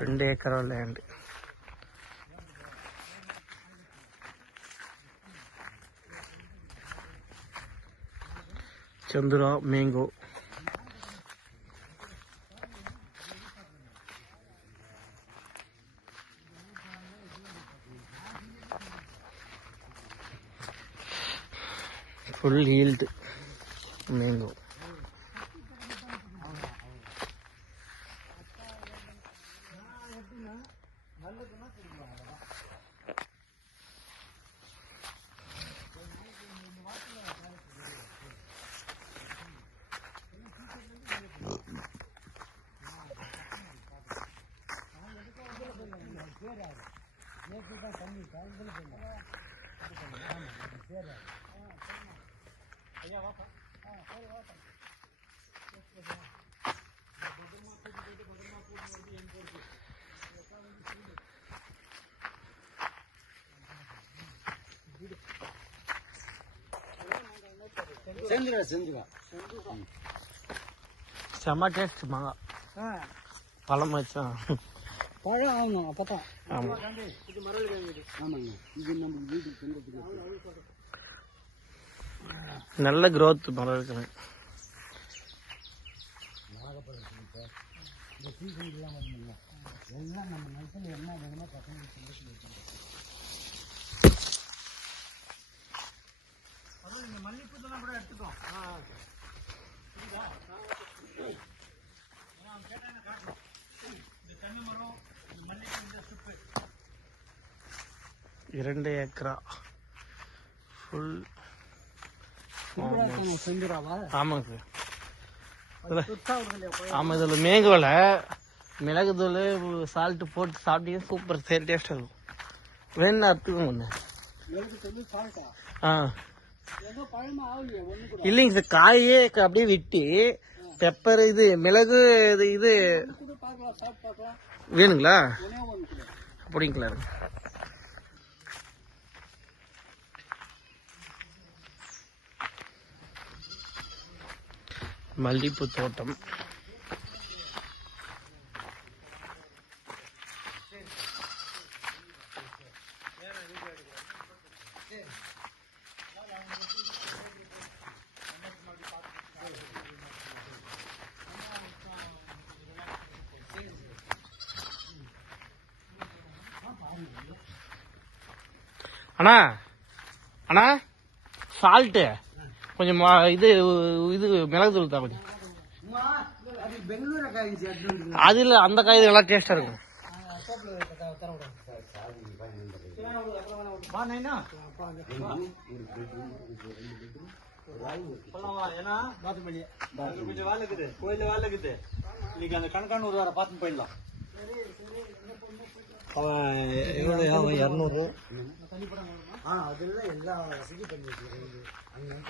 రెండు ఎకరాల ల్యాండ్. చంద్ర mango. Full healed mango. செம்ம டேஸ்ட் மாங்கா. பழம் வச்சா பழம் ஆகணும் அப்பதான். நல்ல growth மரம் இருக்குது. மல்லிப்பூத்தெல்லாம் கூட எடுத்துக்கோ. இரண்டு ஏக்கரா ஃபுல். ஆமாங்க சார். ஆமாம், இதில் மேங்கோவில் மிளகு தூள் சால்ட்டு போட்டு சாப்பிட்டீங்கன்னா சூப்பர் டேஸ்டாக இருக்கும். வேணும்னா அறுத்துக்கோங்க ஒன்று. ஆ இல்லைங்க சார், காயே அப்படியே விட்டு பெப்பர் இது மிளகு இது வேணுங்களா? அப்படிங்களா? மல்லிப்பூ தோட்டம். அண்ணா அண்ணா சால்ட்டு கொஞ்சம் இது இது மிளகு தூள் தான் கொஞ்சம். அது இல்லை, அந்த காய் நல்லா டேஸ்டா இருக்கும். கொஞ்சம் வேலை இருக்குது, கோயில வேலை இருக்குது. இன்னைக்கு அந்த கணக்கான ஒரு வாரம் பார்த்து போயிடலாம். எவ்வளோ 200. அதெல்லாம் எல்லா வசதியும் பண்ணி வச்சுருக்கேன்.